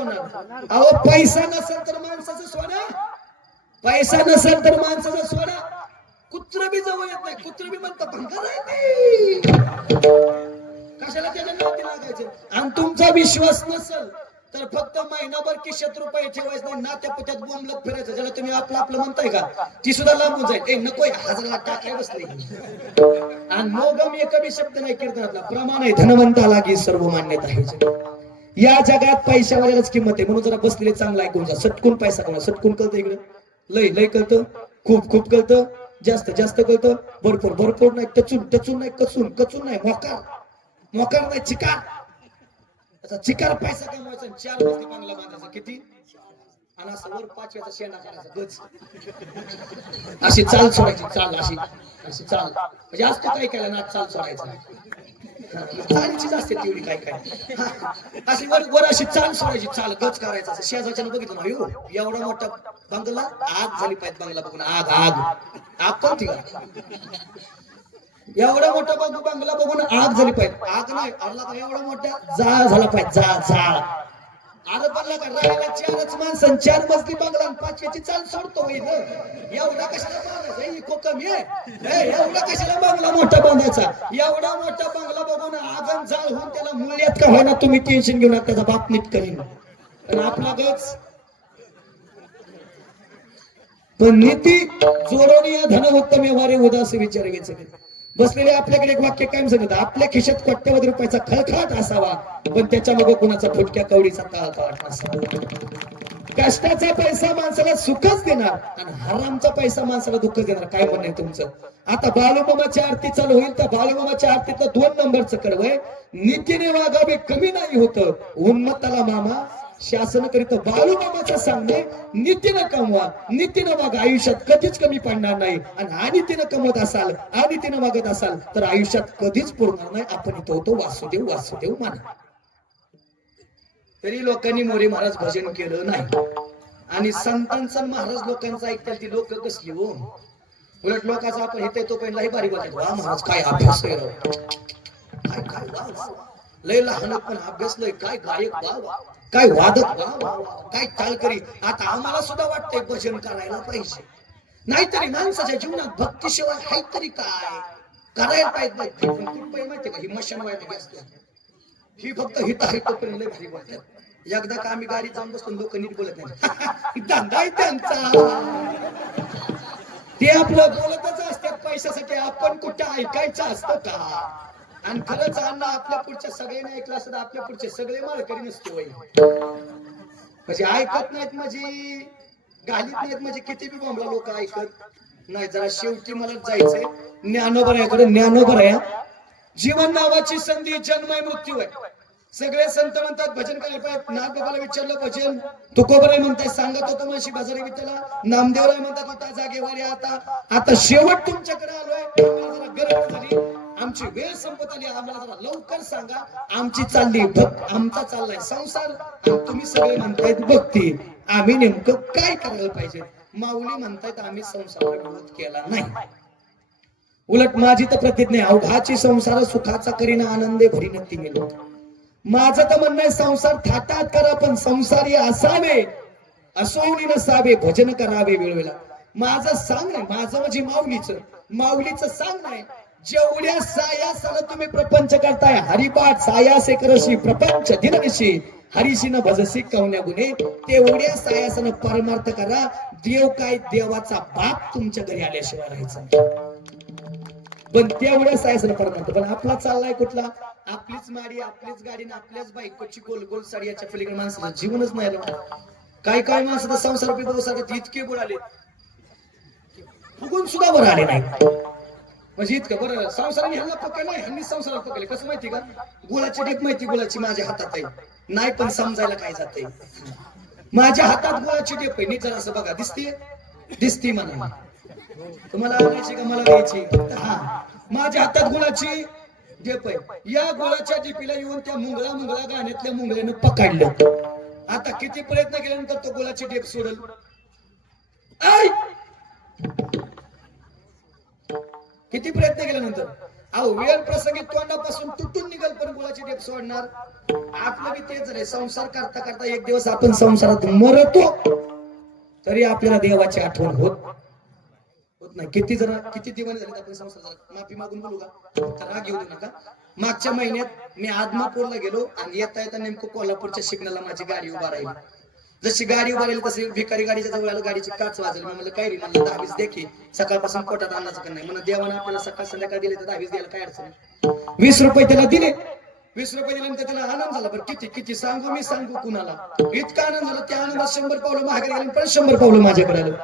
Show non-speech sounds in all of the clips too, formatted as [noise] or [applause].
होणार. अहो पैसा नसेल तर माणसाचं स्वडा पैसा नसेल तर माणसाचा स्वडा कुत्र बी जवळ येत नाही. कुत्र बी म्हणतं कशाला त्याच्या नाती लागायचे? आणि तुमचा विश्वास नसेल तर फक्त महिनाभर किशत रुपये ठेवायचं नाही. नात्या पुत्यात बोंबलत फिरायचं. ज्याला तुम्ही आपलं आपलं म्हणताय का? ती सुद्धा लांबून जाईल. ए नको हजाराला टाकाय बसले. आणि मोगम एक बी शब्द नाही कीर्तनातला प्रमाण आहे धनवंताला की सर्व मान्यता आहे या जगात पैशावाल्यालाच किंमत आहे. म्हणून जरा बसलेले चांगला ऐकून जा. सटकून पैसा कमवा. सटकून कळतं इकडे? लय लय कळतं? खूप खूप कळतं? जास्त जास्त कळतं? भरपूर भरपूर नाही टचून टचून नाही कचून कचून नाही. मोकार मोकार नाही चिकार. आता चिकार पैसा कमवायचा चार मजली बांगला बांधायचा. किती? आणि असं वर पाच वेळा शेणा करायचा गज. अशी चाल सोडायची चाल अशी. अशी चाल. म्हणजे असतो काय केलं ना चाल सोडायचा. चालीची असते तेवढी काय काय. हा. अशी वर वर अशी चाल सोडायची चाल गच करायचा असं शेजाच्या बघितलं ना अयो एवढा मोठा बंगला आग झाली पाहिजे बंगला बघून. आग आग. आग कोणती का? एवढा मोठा बंगला बघून आग झाली पाहिजे. आग नाही आला का एवढा मोठा जाळ झाला पाहिजे जाळ जाळ. अरे बनला का राहायला चारच माणसं चार मजली बंगला आणि पाचव्याची चाल सोडतो एवढा कशाला बांधायचा? इको कमी आहे. एवढा कशाला बंगला मोठा बांधायचा? एवढा मोठा बंगला बघून आगन जाळ होऊन त्याला मूल्यात का होईना तुम्ही टेन्शन घेऊन त्याचा बाप नीट करीन. पण आपला गच पण नीती जोडवणी या धन उत्तम व्यवहारे उदास विचार घ्यायचं बसलेले आपल्याकडे एक वाक्य काय सांगत आपल्या खिशात कोट्यवधी रुपयाचा खळखळाट असावा पण त्याच्या मग कुणाचा फुटक्या कवडीचा तळतळाट असावा. कष्टाचा पैसा माणसाला सुखच देणार आणि हरामचा पैसा माणसाला दुःखच देणार काय म्हणणं आहे तुमचं? आता बालुमामाची आरती चालू होईल तर बालुमामाच्या आरतीतलं दोन नंबरचं कडवय नीतीने वागावे कमी नाही होत. उन्मत्ताला मामा शासन करीत बालूमामाचं सांगणे नीतीनं कमवा. नीतीनं वागा आयुष्यात कधीच कमी पडणार नाही. आणि अनितीनं कमवत असाल अनितीनं वागत असाल तर आयुष्यात कधीच पुरणार नाही. आपण इथं होतो वासुदेव वासुदेव माना. तरी लोकांनी मोरे महाराज भजन केलं नाही. आणि संतांचा महाराज लोकांचं ऐकतात ती लोक कसली हो? उलट लोकांचा आपण हे तो पहिला भारी वाटत. वा महाराज काय अभ्यास काय काय वा. लय लहान आपण अभ्यासलय काय गायक व्हावा काय वादक व्हावा काय चालकरी आता आम्हाला सुद्धा वाटतंय भजन करायला पाहिजे. नाहीतरी माणसाच्या जीवनात भक्तीशिवाय आहे तरी काय? करायला पाहिजे भक्ती. माहितीये का? ही मशन व्हायला असते. ही फक्त हित आहे लय भारी बोलतात एकदा का आम्ही गाडी जाऊन बसून लोक नीट बोलत नाही. [laughs] धंदा आहे त्यांचा. ते आपलं बोलतच असतात पैशासाठी. आपण कुठं ऐकायचं असतं का? आणि खरंच अण्णा आपल्या पुढच्या सगळे ऐकलं असतं तर आपल्या पुढचे सगळे मालकरी नसतो वय म्हणजे ऐकत नाहीत म्हणजे घालीत नाहीत म्हणजे किती बी बोंबला लोक ऐकत. नाही जरा शेवटी मला जायचंय. ज्ञानोबर याकडे ज्ञानोबर आहे जीवन नावाची संधी जन्म आहे मृत्यू आहे. सगळे संत म्हणतात भजन करायला पाहिजे नागबाबाला विचारलं भजन तुकोबराय म्हणताय. सांगत होतो माझी बाजारी विठ्ठला. नामदेवराय म्हणतात होता जागेवर आता आता शेवट तुमच्याकडे आलोय. जरा गरज झाली. आमची वेळ संपत आली. आम्हाला जरा लवकर सांगा. आमची चालली. भक्त आमचा चाललाय संसार. तुम्ही सगळे म्हणतायत भक्ती. आम्ही नेमकं काय करायला पाहिजे? माऊली म्हणतायत आम्ही संसाराला विरोध केला नाही. उलट माझी तर प्रतिज्ञा अवघाची संसार सुखाचा करीन आनंदे भरीन ती मिळो माझं तर म्हणणं आहे संसार थाटात करा पण संसारी असावे. असोनी नसावे भजन करावे वेळवेळा. माझं सांग नाही माझं म्हणजे माऊलीचं. माऊलीचं सांग नाही जेवढ्या सायासाला तुम्ही प्रपंच करताय हरिपाठ सायासे करशी प्रपंच दिननिशी हरिशीन भजसी कवण्या गुन्हे तेवढ्या सायासानं परमार्थ करा देव काय देवाचा बाप तुमच्या घरी आल्याशिवाय राहायचा पण तेवढ्या सायासानं परमार्थ पण आपला चाललाय कुठला? आपलीच माडी आपलीच गाडी ना आपल्याच बायकोची गोल गोल साडी याच्या पलीकडे माणसाला जीवनच नाही राव. काय काय माणसं संसार पिबो इतके बुडाले फुगून सुद्धा बरं आले नाही म्हणजे इतकं बरं संसाराने ह्यांना पकडलं ह्यांनी संसाराला पकडले. कसं माहिती का? गुळाची डीप माहिती गुळाची माझ्या हातात आहे. नाही पण समजायला काय जाते माझ्या हातात गुळाची डीप आहे. मी जरा असं बघा. दिसते दिसते मला तुम्हाला आणायची का मला द्यायची हा. माझ्या हातात गुळाची डेप आहे. या गुळाच्या डेपीला येऊन त्या मुंगळा मुंगळा गाण्यातल्या मुंगळ्यानं पकडलं. आता किती प्रयत्न केल्यानंतर तो गुळाची डेप सोडल? ऐ! किती प्रयत्न केल्यानंतर अहो वेळ प्रसंगी तोंडापासून तुटून निघल पण गुळाची टेप सोडणार. आपलं बी तेच रे संसार करता करता एक दिवस आपण संसारात मरतो तरी आपल्याला देवाची आठवण होत होत नाही. किती जण किती दिवाणी झाले आपण संसारात? माफी मागून बोलू का? राग घेऊ देऊ नका. मागच्या महिन्यात मी आदमापूरला गेलो आणि येता येता नेमकं कोल्हापूरच्या शिग्नला माझी गाडी उभा राहिली. जशी गाडी उभारेल तशी भिकारी गाडीच्या जवळ आलं गाडीची काच वाजेल. म्हणलं काय रे म्हणलं दहावीस देखी. सकाळपासून पोटात अन्नाचं का नाही. म्हणून देवानं आपल्याला सकाळ संध्याकाळ दिले तर दहावीस द्यायला काय अडचण वीस रुपये त्याला दिले. वीस रुपये दिल्यानंतर म्हणजे त्याला आनंद झाला. बरं किती किती? सांगू मी सांगू कुणाला? इतका आनंद झाला त्या आनंदात शंभर पावलं मागे गेले पण शंभर पावलं माझ्याकडे आलं.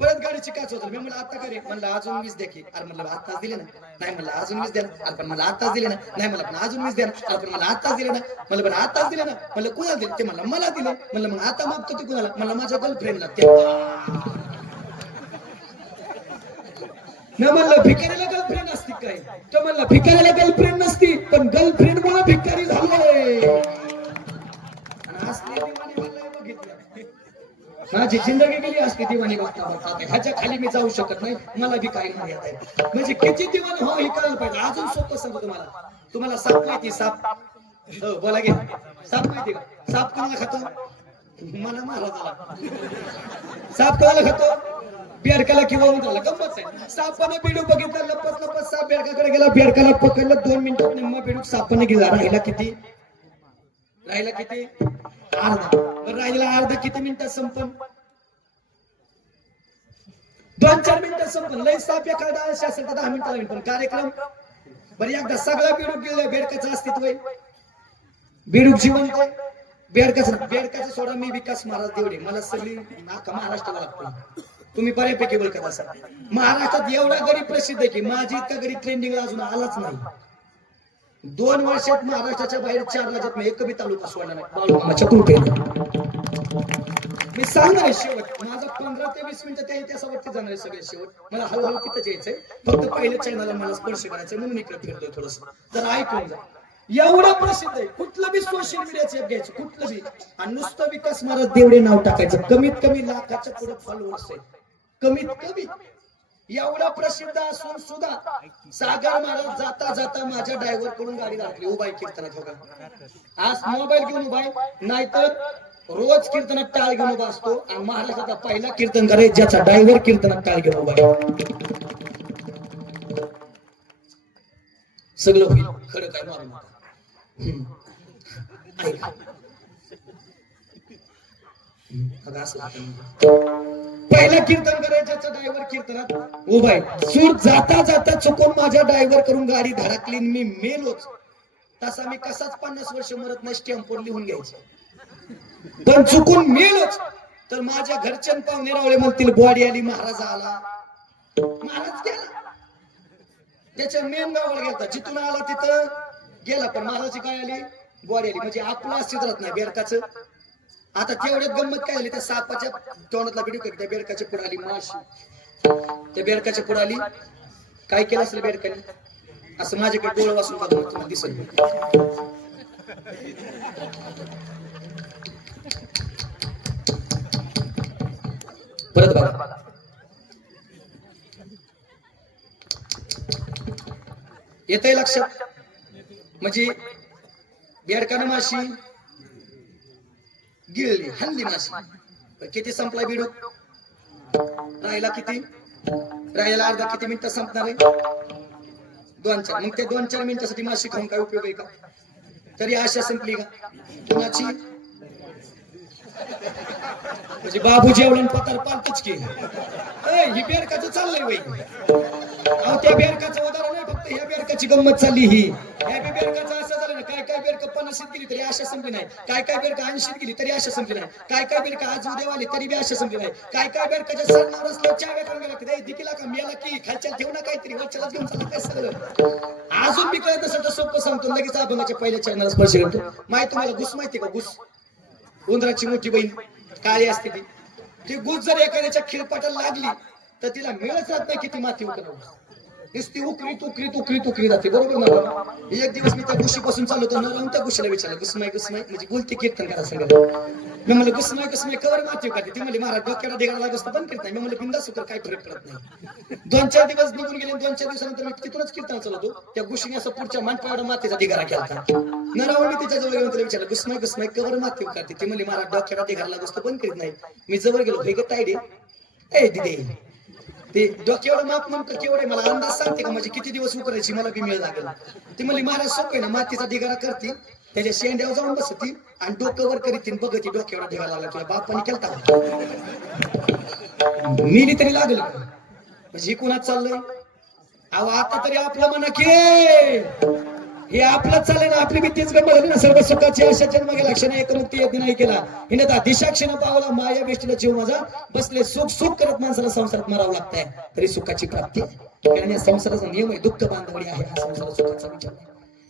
परत गाडीची काच होत. मी म्हणलं आता करे म्हणलं अजून वीस द्या की. अरे म्हणलं आताच दिले ना. नाही म्हणलं अजून वीस द्या ना. अरे पण मला आताच दिले ना. नाही म्हणलं पण अजून वीस द्या ना. अरे पण मला आताच दिले ना. म्हणलं पण आताच दिले ना. म्हणलं कुणाला दिले? ते म्हणलं मला दिले. म्हणलं मग आता मागतो ते कुणाला? म्हणलं माझ्या गर्लफ्रेंडला ते. मी म्हणलं भिकारीला गर्लफ्रेंड असती काय तर म्हणलं भिकारीला गर्लफ्रेंड नसती पण गर्लफ्रेंड माझी जिंदगी गेली असते दिवाणी बघता बघता ह्याच्या खाली मी जाऊ शकत नाही. मला बी काही नाही येत आहे म्हणजे किती दिवाण हो हे कळलं पाहिजे. अजून सोपं सांगतो तुम्हाला तुम्हाला साप माहिती साप? हो बोला घे साप माहिती का? साप कोणाला खातो? मला महाराजाला. साप कोणाला खातो? बेडकाला किंवा उंदराला. गंमत आहे. सापाने बेडूक बघितलं लपत लपत साप बेडकाकडे गेला. बेडकाला पकडलं दोन मिनिटात निम्मा बेडूक सापाने गेला. राहिला किती? राहिला किती? अर्धा राहिला अर्धा किती मिनिटात संपन? दोन चार मिनिटात संपन. लय साप एखादा अशी असेल तर दहा मिनिटाला होईल. पण कार्यक्रम? बरं एकदा सगळा बेडूक गेला बेडकाचं अस्तित्व आहे. बेडूक जिवंत आहे. बेडकाचं बेडकाचं सोडा मी विकास महाराज देवडे. मला सगळी नाका महाराष्ट्राला लागतो तुम्ही बऱ्यापैकी ओळखत असाल. महाराष्ट्रात एवढा गरीब प्रसिद्ध आहे की माझी इतका गरीब ट्रेंडिंगला अजून आलाच नाही. दोन वर्षात महाराष्ट्राच्या बाहेर चार राज्यात मी एक कमी तालुका सोडला नाही. बाळूमामाच्या कृपेने मी सांगणार आहे शेवट. माझा पंधरा ते वीस मिनिटं त्या इतिहासावरती जाणार आहे सगळे शेवट. मला हळूहळू तिथं यायचंय फक्त पहिल्या चॅनलला मला स्पर्श करायचंय म्हणून इकडे फिरतोय थोडस. तर ऐकून जा. एवढं प्रसिद्ध आहे. कुठलं बी सोशल मीडियाचं ऍप घ्यायचं कुठलं बी. आणि नुसतं विकास महाराज देवडे नाव टाकायचं. कमीत कमी लाखाच्या पुढे फॉलोअर्स आहे कमीत कमी. एवढा प्रसिद्ध असून सुद्धा सागर महाराज जाता जाता माझ्या ड्रायव्हरकडून गाडी लागली. उभाई कीर्तनात हो बघा आज मोबाईल घेऊन उभाय नाहीतर रोज कीर्तनात टाळ घेऊन उभा असतो. आणि महाराजाचा पहिला कीर्तन करे ज्याचा ड्रायव्हर कीर्तनात टाळ घेऊन उभा सगळं होईल. खरं काय मारू नका हम्म. ऐका. हम्म, बघा असं होतं. पहिला कीर्तन करायचं ड्रायव्हर कीर्तनात ओ बाय सूर जाता जाता चुकून माझ्या ड्रायव्हर करून गाडी धडकली मी मेलोच. तसा मी कसाच पन्नास वर्ष मरत नाही स्टॅम्पवर लिहून घ्यायचं. पण चुकून मेलोच. तर माझ्या घरच्यान पाहुणे रावळे म्हणतील बॉडी आली महाराज आला. महाराज गेला. त्याच्या मेन गावाला गेला जिथून आला तिथं गेला पण महाराजी काय आली बॉडी आली. म्हणजे आपलं अस्तित्वात नाही बेडकाचं आता तेवढ्यात गंमत काय झाली? त्या सापाच्या तोंडातला बिडू त्या बेडकाच्या पुढे आली माशी. त्या बेडकाच्या पुढे आली. काय केलं असेल बेडकाने? असं माझ्याकडे डोळं वाचून बघा तुम्हाला दिसत परत बघा. येत लक्षात? म्हणजे बेडकानं माशी गिळली हल्ली माशी किती संपला बिडू राहिला किती? राहिला अर्धा किती मिनिटं संपणार आहे? दोन चार. मग ते दोन चार मिनिटासाठी माशी खाऊन काय उपयोग आहे का? तरी आशा संपली का? कुणाची? म्हणजे बाबू जेवण पतार पालतच की. ही बेरकाचं चाललंय बाई. अहो त्या बेरकाचं उदाहरण नाही फक्त. ह्या बेरकाची गंमत चालली ही. ह्या बेरक केली तरी आशा संपली नाही. काय काय बेरक ऐंशीत केली तरी आशा संपली नाही. काय काय बेरक आज उद्या आली तरी बी आशा संपली नाही. काय काय बेरकाच्या सरनावर असल्यावर चाव्या करून गेला दिकीला का? मेला की? खालच्या ठेवू ना काहीतरी वरच्याला घेऊन चालला काय सगळं? अजून बी कळत असेल तर सोपं सांगतो. लगेच अभंगाच्या पहिल्या चरणाला स्पर्श करतो. माहिती तुम्हाला घुस माहिती का? घुस उंदराची मोठी बहीण. काळी असते ती. ती गुज जर एखाद्याच्या खिळपाटाला लागली तर तिला मिळत राहत नाही किती माती उकरव नुसती उकरीत उकरीत उकरीत उकरी जाते बरोबर ना एक दिवस मी त्या गुशीपासून पासून चालू होतो राहून त्या गुशीला विचारलं गुसमाई गुसमाई म्हणजे बोलते कीर्तन करा सगळं मी म्हणलं कसं नाही कवर माती का ती म्हणजे महाराज डोक्याला देगाला लागत बंद करत नाही मी म्हणलं बिंदा सुद्धा काय फरक पडत नाही दोन चार दिवस निघून गेले दोन चार दिवसानंतर मी तिथूनच कीर्तन चालवतो त्या गोष्टीने असं पुढच्या मानपा एवढा मातीचा ढिगारा केला नरावर मी तिच्या जवळ गेलो तिला विचारलं कसं नाही कवर माती का ती म्हणजे महाराज डोक्याला देगाला लागत बंद करीत नाही मी जवळ गेलो हे गे तायडे ए दिदे ते डोक्यावर माप नेमकं की एवढे मला अंदाज सांगते का? म्हणजे किती दिवस उकरायची मला बी मिळ लागेल. ती म्हणली महाराज सोपे आहे ना मातीचा ढिगारा करते त्याच्या शेंड्यावर जाऊन बसती आणि डोकं वर करीत बघती डोक्यावर ढिगा लागला तुला बापाने केलता का? मिली तरी लागल. म्हणजे कुणाच चाललंय? अहो आता तरी आपलं म्हणा की हे आपलाच चालेल ना आपली भीतीच गंमत झाली ना सर्व सुखाची आशा जन्म गेला क्षण एकमुक्ती यज्ञ नाही केला. हिने दा दिशा क्षण पावला माया बेष्टीला जीव माझा. बसले सुख सुख करत माणसाला संसारात मराव लागतंय. तरी सुखाची प्राप्ती. कारण या संसाराचा नियम आहे दुःख बांधवडी आहे हा संसार सुखाचा विचार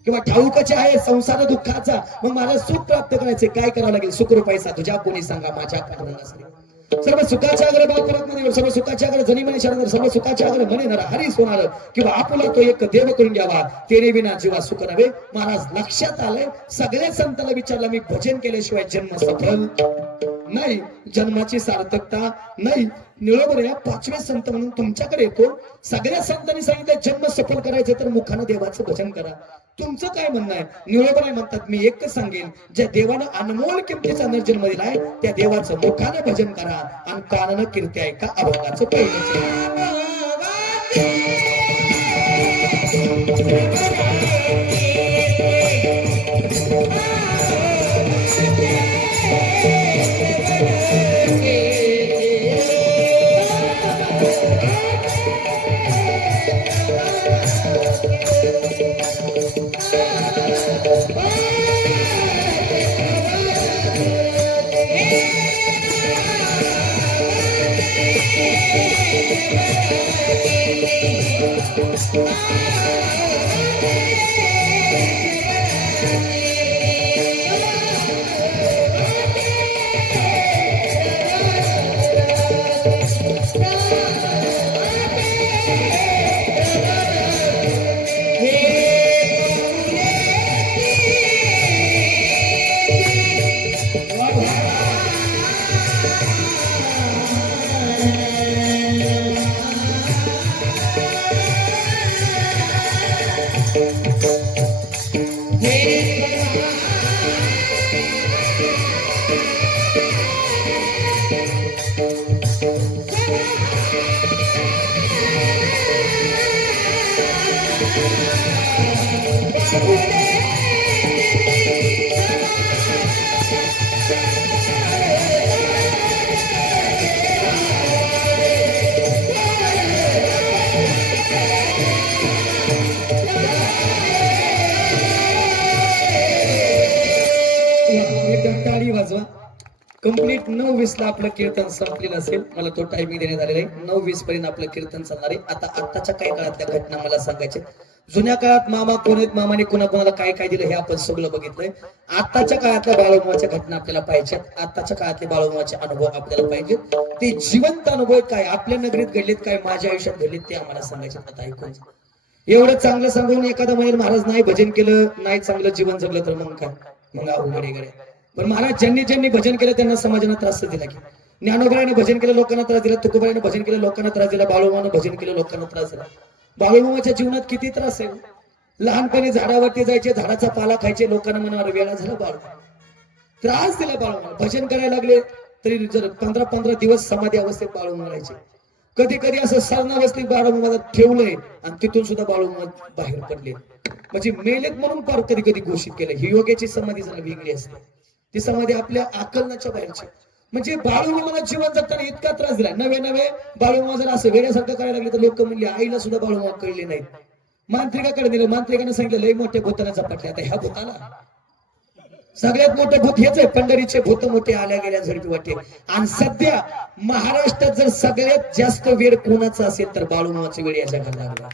किंवा ठाऊकचे आहे संसार दुःखाचा. मग मला सुख प्राप्त करायचे काय करावं लागेल? सुखरूपायचा तुझ्या कोणी सांगा माझ्या कारणाला सर्व सुखाच्या आग्रह भाव करत नाही सर्व सुखाच्या आग्रह जनी म्हणे शरण सर्व सुखाच्या आग्रह म्हणे नरा हरीच होणार किंवा आपुला तो एक देव करून घ्यावा तेरे विना जीवा सुख नव्हे. महाराज लक्षात आलंय सगळ्या संतांना विचारलं मी भजन केल्याशिवाय जन्म सफल नाही. जन्माची सार्थकता नाही. निळोबर या पाचवे संत म्हणून तुमच्याकडे येतो. सगळ्या संतांनी सांगितलं जन्म सफल करायचं तर मुखानं देवाचं भजन करा. तुमचं काय म्हणणं आहे? निळोबर म्हणतात मी एकच सांगेन ज्या देवानं अनमोल किमतीचा जन्म दिलाय त्या देवाचं मुखानं भजन करा आणि कानानं कीर्ती ऐका अभंगाचं पहिलं आता आपलं कीर्तन संपलेलं असेल. मला तो टायमिंग देण्यात आलेला आहे. नऊ वीस पर्यंत आपलं कीर्तन चालणार आहे. आता आत्ताच्या काही काळातल्या घटना मला सांगायचे जुन्या काळात मामा कोण आहेत मामाने कोणा कोणाला काय काय दिलं हे आपण सगळं बघितलंय. आत्ताच्या काळातल्या बाळगुमाच्या घटना आपल्याला पाहिजेत आत्ताच्या काळातले बाळगुमाचे अनुभव आपल्याला पाहिजेत. ते जिवंत अनुभव काय? आपल्या नगरीत घडलेत काय? माझ्या आयुष्यात घडलेत ते आम्हाला सांगायचे आता ऐकून एवढं चांगलं सांगून एखादा महिला महाराज नाही भजन केलं नाही चांगलं जीवन जगलं तर मग काय? मग अवघड वगैरे पण महाराज ज्यांनी ज्यांनी भजन केलं त्यांना समाजाने त्रास दिला की. ज्ञानोबाईने भजन केलं लोकांना त्रास दिला. तुकोबाईने भजन केलं लोकांना त्रास दिला. बाळूमानं भजन केलं लोकांना त्रास दिला. बाळूमाच्या जीवनात किती त्रास आहे हो? लहानपणी झाडावरती जायचे झाडाचा पाला खायचे लोकांना म्हणावर वेळा झाला बाळ. त्रास दिला बाळूमाला भजन करायला लागले तरी जर पंधरा पंधरा दिवस समाधी अवस्थेत बाळू मारायचे कधी कधी असं सरणावस्थेत बाळूमाला ठेवलंय आणि तिथून सुद्धा बाळूमा बाहेर पडले. म्हणजे मेलेत म्हणून फार कधी कधी घोषित केलं. ही योग्याची समाधी जरा वेगळी असते. ती समाधी आपल्या आकलनाच्या बाहेरची. म्हणजे बाळूमाला जीवन जगताना इतका त्रास दिला. नवे नवे बाळूमा जर असं वेड्यासारखं करायला लागले तर लोक म्हणले आईला सुद्धा बाळूमा कळले नाहीत. मांत्रिकाकडे दिलं मांत्रिकाने सांगितलं लय मोठ्या भूताना झपाटले आता ह्या भूताला. सगळ्यात मोठं भूत हेच आहे. पंढरीचे भूत मोठे आल्या गेल्या झडपी वाटे. आणि सध्या महाराष्ट्रात जर सगळ्यात जास्त वेळ कोणाचा असेल तर बाळूमाचा वेळ या जगाला लागला.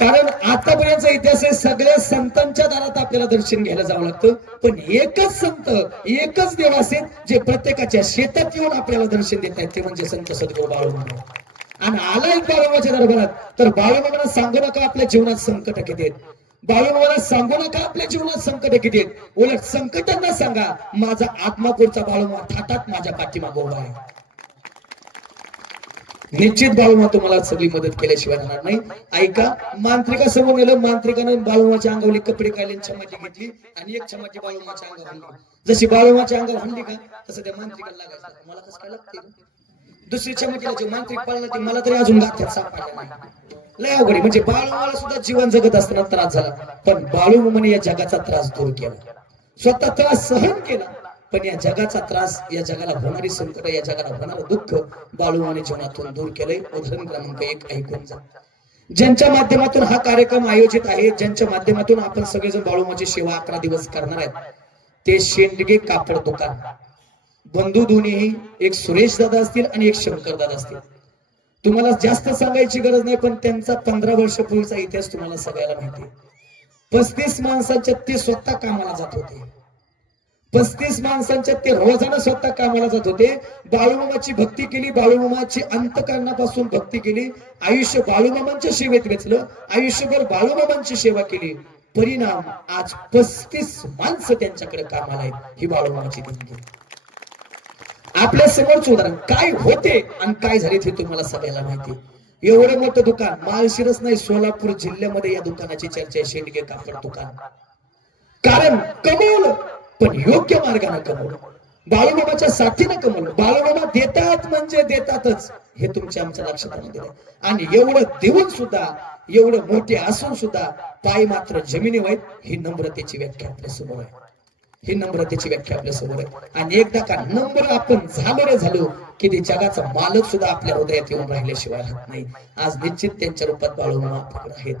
कारण आतापर्यंत इतिहास आहे सगळ्या संतांच्या दारात आपल्याला दर्शन घ्यायला जावं लागतं. पण एकच संत एकच देव असेल जे प्रत्येकाच्या शेतात येऊन आपल्याला दर्शन देत आहेत ते म्हणजे संत सद्गुरू बाळूमामा. आणि आला एक बाळूमाच्या दरबारात तर बाळूमामाला सांगू नका आपल्या जीवनात संकट किती आहेत. बाळूमामाला सांगू नका आपल्या जीवनात संकट किती आहेत. उलट संकटांना सांगा माझा आत्मापूरचा बाळूमा थाटात माझ्या पाठीमागोबा आहे. निश्चित बाळूमा तुम्हाला सगळी मदत केल्याशिवाय राहणार नाही. ऐका मांत्रिका समोर नेलं मांत्रिकानं बाळूमाच्या अंगावली कपडे काढले आणि चमाटी घेतली आणि एक चमाटी बाळूमाच्या अंगावर हल्ली जशी बाळूमाच्या अंगावर हल्ली का तसं त्या मांत्रिकाला लागायचं. मला कसं काय लागते दुसरी चमकीला जे मांत्रिक पाळलं ते मला तरी अजून लागतात सापडलं नाही. लय अवघड म्हणजे बाळूमाला सुद्धा जीवन जगत असताना त्रास झाला. पण बाळूमाने या जगाचा त्रास दूर केला. स्वतः त्रास सहन केला. पण या जगाचा त्रास या जगाला होणारी संकट या जगाला होणारं दुःख बाळूमाने जीवनातून दूर केलंय. उदाहरण क्रमांक एक ऐकून जा. ज्यांच्या माध्यमातून हा कार्यक्रम आयोजित आहे ज्यांच्या माध्यमातून आपण सगळेजण बाळूमाची सेवा अकरा दिवस करणार आहेत ते शेंडगे कापड दुकान. बंधू दोन्ही एक सुरेश दादा असतील आणि एक शंकर दादा असतील. तुम्हाला जास्त सांगायची गरज नाही पण त्यांचा पंधरा वर्षापूर्वीचा इतिहास तुम्हाला सगळ्याला माहिती पस्तीस माणसांच्या ते स्वतः कामाला जात होते. पस्तीस माणसांच्या ते रोजानं स्वतः कामाला जात होते. बाळूमामाची भक्ती केली बाळूमामाची अंतकरणापासून भक्ती केली. आयुष्य बाळूमामांच्या सेवेत वेचलं आयुष्यभर बाळूमामांची सेवा केली. परिणाम आज पस्तीस माणसं त्यांच्याकडे कामाला आहेत ही बाळूमामाची देणगी आपल्या समोरच उदाहरण काय होते आणि काय झाले ते तुम्हाला सगळ्याला माहिती एवढं मोठं दुकान माळशिरस नाही सोलापूर जिल्ह्यामध्ये या दुकानाची चर्चा आहे शेंडगे कापड दुकान. कारण कमवलं. पण योग्य मार्गाने कमवलं बाळूबाबाच्या साथीनं कमवलं बाळूबाबा देतात म्हणजे देतातच हे तुमच्या आमच्या लक्षात आलं आणि एवढं देऊन सुद्धा एवढं मोठे असून सुद्धा पाय मात्र जमिनीवर वाईट ही नम्रतेची व्याख्या आपल्यासमोर आहे. ही नम्रतेची व्याख्या आपल्यासमोर आहे. आणि एकदा का नम्र आपण झालो रे झालो की ते जगाचा मालक सुद्धा आपल्या हृदयात येऊन राहिल्याशिवाय राहत नाही. आज निश्चित त्यांच्या रूपात बाळूमामा आपल्याकडे आहेत.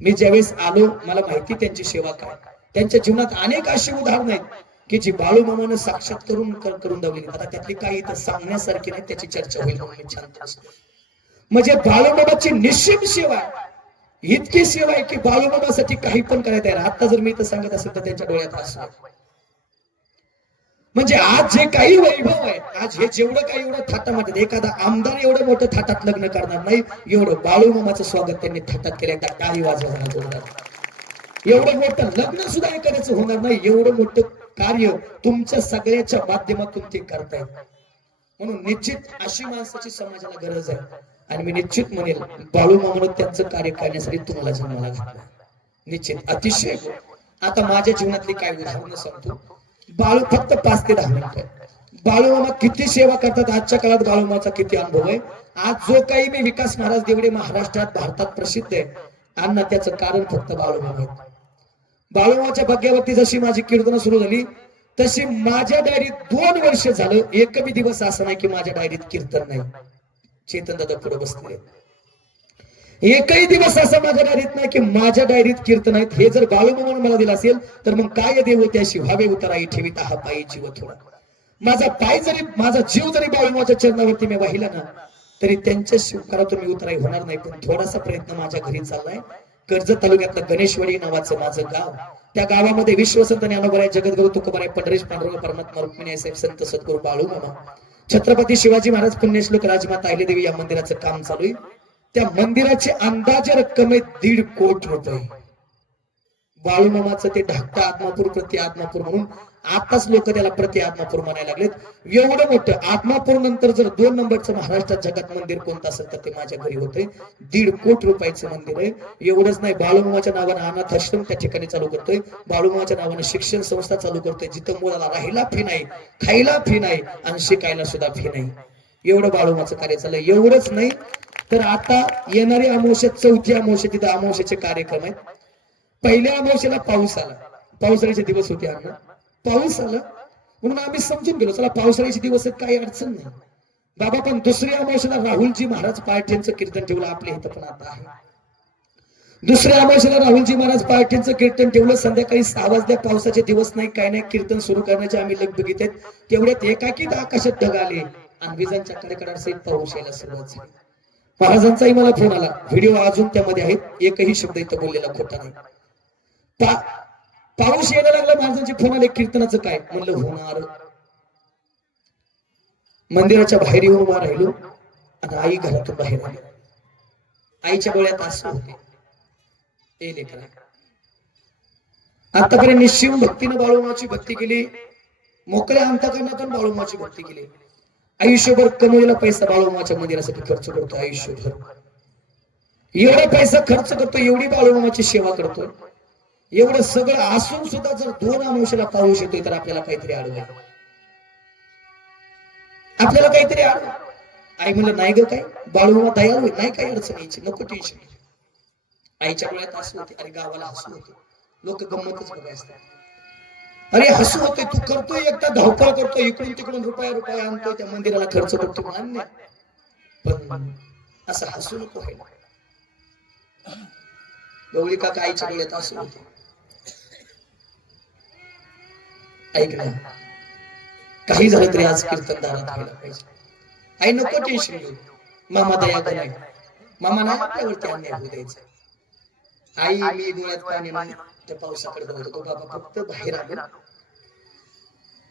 मी ज्यावेळेस आलो मला माहिती त्यांची सेवा काय? त्यांच्या जीवनात अनेक अशी उदाहरणं आहेत की जी बाळूमामानं साक्षात करून करून दावली आता त्यातली काही इथं सांगण्यासारखी नाही त्याची चर्चा होईल म्हणजे बाळूबाबाची निश्चित सेवा. आहे. इतकी सेवा आहे की बाळूबाबासाठी काही पण करायचं तयार आता जर मी इथं सांगत असेल तर त्यांच्या डोळ्यात असं म्हणजे आज जे काही वैभव आहे आज हे जेवढं काही एवढं थाटामाटात एखादा आमदार एवढं मोठं थाटात लग्न करणार नाही. एवढं बाळूमामाचं स्वागत त्यांनी थाटात केलं. एकदा टाळी वाजवणार जोरदार. एवढं मोठं लग्न सुद्धा एखाद्याचं होणार नाही एवढं मोठं कार्य तुमच्या सगळ्याच्या माध्यमातून ते करतायत म्हणून निश्चित अशी माणसाची समाजाला गरज आहे. आणि मी निश्चित म्हणेल बाळूमामानं त्यांचं कार्य करण्यासाठी तुम्हाला जन्माला घातलं निश्चित अतिशय. आता माझ्या जीवनातली काय उदाहरणं सांगतो. बाळू फक्त पाच ते दहा मिनिटं बाळूमामा किती सेवा करतात आजच्या काळात बाळूमाचा किती अनुभव आहे. आज जो काही मी विकास महाराज देवडे महाराष्ट्रात भारतात प्रसिद्ध आहे. अन्न त्याचं कारण फक्त बाळूमामा बाळूरावच्या भाग्यावरती जशी माझी कीर्तन सुरू झाली तशी माझ्या डायरीत दोन वर्ष झालं एकही दिवस असं नाही की माझ्या डायरीत कीर्तन नाही. चेतन दादा पुढे बसले एकही दिवस असा माझ्या डायरीत नाही की माझ्या डायरीत कीर्तन आहेत. हे जर बाळूमामान मला दिलं असेल तर मग काय देव त्याशी व्हावे उतराई ठेवीत हा पायी जीव थोडा. माझा पाय जरी माझा जीव जरी बाळूमाच्या चरणावरती मी वाहिला ना तरी त्यांच्या शिवकारातून मी उतराई होणार नाही. पण थोडासा प्रयत्न माझ्या घरी चाललाय. कर्जत तालुक्यातलं गणेशवाडी नावाचं माझं गाव. त्या गावामध्ये विश्वसंत ज्ञानोबराय जगद्गुरु तुकोबराय पंढरीश पांडुरंग परमात्मा रुक्मिणी साहेब संत सद्गुरु बाळूमामा छत्रपती शिवाजी महाराज पुण्यश्लोक राजमाता देवी या मंदिराचं काम चालू आहे. त्या मंदिराची अंदाजे रक्कम आहे दीड कोट रुपये. बाळूमामाचं ते ढाकता आत्मापूर प्रति आत्मापूर म्हणून आताच लोक त्याला प्रति आत्मापूर म्हणायला लागलेत. एवढं मोठं आत्मापूर नंतर जर दोन नंबरचं महाराष्ट्रात जगात मंदिर कोणतं असेल तर ते माझ्या घरी होते दीड कोटी रुपयाचं मंदिर आहे. एवढंच नाही बाळूमामाच्या नावानं अनाथ आश्रम त्या ठिकाणी चालू करतोय. बाळूमाच्या नावानं शिक्षण संस्था चालू करतोय. जिथं मुलाला राहायला फी नाही खायला फी नाही आणि शिकायला सुद्धा फी नाही. एवढं बाळूमाचं कार्य चाललंय. एवढंच नाही तर आता येणारी अमावश्या चौथी अमावश्या तिथं अमावश्याचे कार्यक्रम आहेत. पहिल्या अमावश्याला पाऊस आला. पावसाळ्याचे दिवस होते अण्णा पाऊस आला म्हणून आम्ही समजून गेलो चला पावसाळ्याचे दिवस आहेत काही अडचण नाही. बाबा पण दुसऱ्या अमावस्याला राहुलजी महाराज पार्ट्यांचं कीर्तन ठेवलं आपल्या इथं पण आता आहे. दुसऱ्या अमावस्याला राहुलजी महाराज पार्ट्यांचं कीर्तन ठेवलं संध्याकाळी सहा वाजल्या पावसाचे दिवस नाही काय नाही कीर्तन सुरू करण्याचे आम्ही लग बघितले तेवढ्यात एकाकीत आकाशात ढग आले. आणि विजांच्या कडकडासहित पाऊस यायला सुरुवात झाली. महाराजांचाही मला फोन आला. व्हिडिओ अजून त्यामध्ये आहेत एकही शब्द इथं बोललेला खोटा नाही. पाऊस यायला लागला महाराजांचे फोन आले कीर्तनाचं काय? म्हणलं होणार. मंदिराच्या बाहेर येऊन उभा राहिलो आणि आई घरातून बाहेर आली. आईच्या डोळ्यात असं होते. आतापर्यंत निश्चिम भक्तीनं बाळूमाची भक्ती केली मोकळ्या अंतकरणातून बाळूमाची भक्ती केली. आयुष्यभर कमवलेला पैसा बाळूमाच्या मंदिरासाठी खर्च करतो आयुष्यभर. एवढा पैसा खर्च करतो एवढी बाळूमाची सेवा करतो. एवढं सगळं असून सुद्धा जर दोन अमावश्याला पाऊस येतोय तर आपल्याला काहीतरी आडवं आपल्याला काहीतरी आडवं आई म्हणलं नाही ग काय बाळूला दया होईल नाही काही अडचण यायची नको टेन्शन आईच्या डोळ्यात असू होते अरे गावाला हसू होते. लोक गमतच बघाय असतात. अरे हसू होते तू करतोय एकदा धावपळ करतोय इकडून तिकडून रुपया रुपया आणतोय त्या मंदिराला खर्च करतो मान्य पण असं हसू नको आहे गवळी काका आईच्या डोळ्यात असू होते. ऐक ना. काही झालं तरी आज कीर्तन दारात व्हायला पाहिजे. आई नको टेन्शन घेऊ. मामा दया नाही मामा नाही आपल्यावरती अन्याय होऊ द्यायचा. आई मी डोळ्यात पाणी त्या पावसाकडे बघत होतो. बाबा फक्त बाहेर आलो.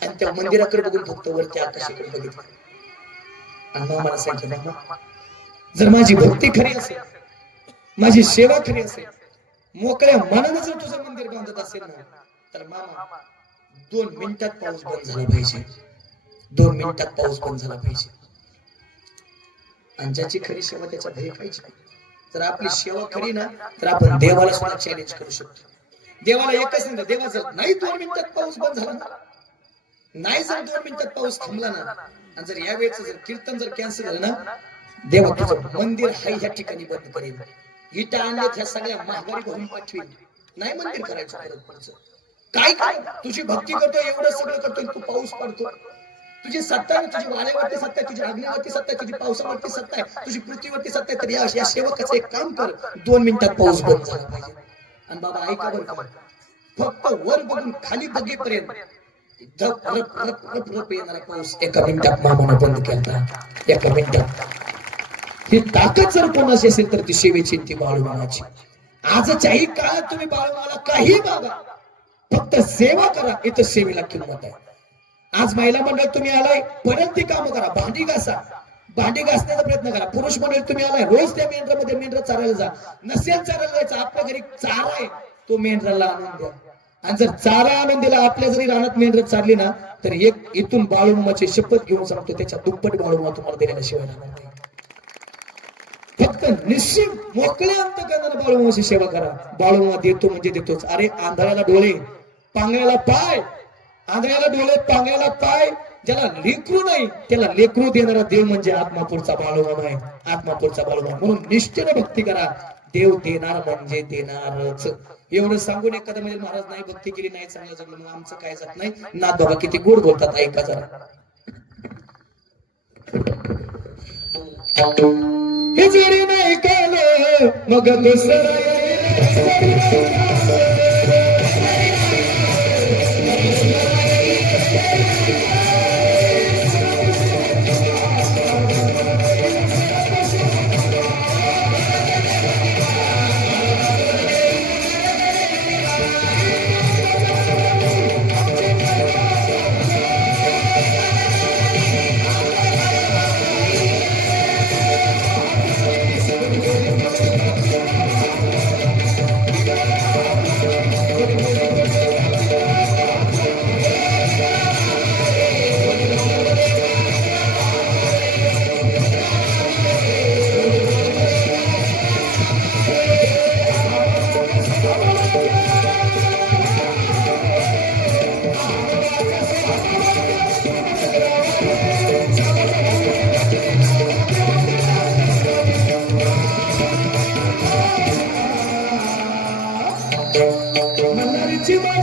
आणि त्या मंदिराकडे बघून फक्त वरती आकाशाकडे बघितलं. आणि मामाला सांगितलं मामा जर माझी भक्ती खरी असेल माझी सेवा खरी असेल मोकळ्या मनानं जर तुझं मंदिर बांधत असेल ना तर मामा दोन मिनिटात पाऊस बंद झाला पाहिजे. दोन मिनिटात पाऊस बंद झाला पाहिजे. आणि ज्याची खरी सेवा त्याच्या घरी पाहिजे तर आपली सेवा खरी ना तर आपण देवाला सुद्धा चॅलेंज करू शकतो. देवाला एकच नाही देवा जर नाही दोन मिनिटात पाऊस बंद झाला ना नाही जर दोन मिनिटात पाऊस थांबला ना आणि जर या वेळेचं जर कीर्तन जर कॅन्सल झालं ना देवा तुझं मंदिर हाय ह्या ठिकाणी बंद करेल. इटा आणल्यात ह्या सगळ्या महागारी भरून पाठवेल. नाही मंदिर करायचं परत पुढचं. काय काय तुझी भक्ती करतो एवढं सगळं करतोय तू पाऊस पडतो. तुझी सत्ता आहे तुझी वाऱ्यावरती सत्ता आहे तुझी अग्नीवरती सत्ता आहे तुझी पावसावरती सत्ता आहे तुझी पृथ्वीवरती सत्ता आहे तर या या सेवकाचं एक काम कर. दोन मिनिटात पाऊस बंद झाला पाहिजे. आणि बाबा ऐका बरं फक्त वर बघून खाली बघेपर्यंत धप रप रप रप रप येणारा पाऊस एका मिनिटात मामानं बंद केला एका मिनिटात. ही ताकद जर कोणाची असेल तर ती सेवेची ती बाळूमानाची आजच्याही काळात तुम्ही बाळूमाला काही बाबा फक्त सेवा करा इथं सेवेला किंमत आहे. आज महिला मंडळ तुम्ही आलाय परत ती कामं करा भांडी घासा. भांडी घासण्याचा प्रयत्न करा. पुरुष मंडळ तुम्ही आलाय रोज त्या मेंढरामध्ये मेंढर चालायला जा. नसेल चालायला जायचं आपल्या घरी चारा आहे तो मेंढराला आणून द्या. आणि जर चारा आणून दिला आपल्या जरी रानात मेंढर चालली ना तर एक इथून बाळूमाची शपथ घेऊन सांगतो त्याच्या दुप्पट बाळूमा तुम्हाला दिलेल्या शिवाय राहणार नाही. फक्त निश्चित मोकळ्या अंतकरणानं बाळूमाची सेवा करा. बाळूमा देतो म्हणजे देतोच. अरे आंधळाला डोळे पांगळ्याला पाय. आंधळ्याला डोळे पांगळ्याला पाय. ज्याला लेकरू नाही त्याला लेकरू देणारा देव म्हणजे आत्मापूरचा बाळूमा आहे. आत्मापूरचा बाळूमा म्हणून निष्ठेने भक्ती करा. देव देणार म्हणजे देणारच. एवढं सांगून एखादा म्हणजे महाराज नाही भक्ती केली नाही चांगलं जगलं मग आमचं काय जात नाही? ना बाबा किती गोड बोलतात ऐका जरा. हे जरी नाही केलं मग दुसरं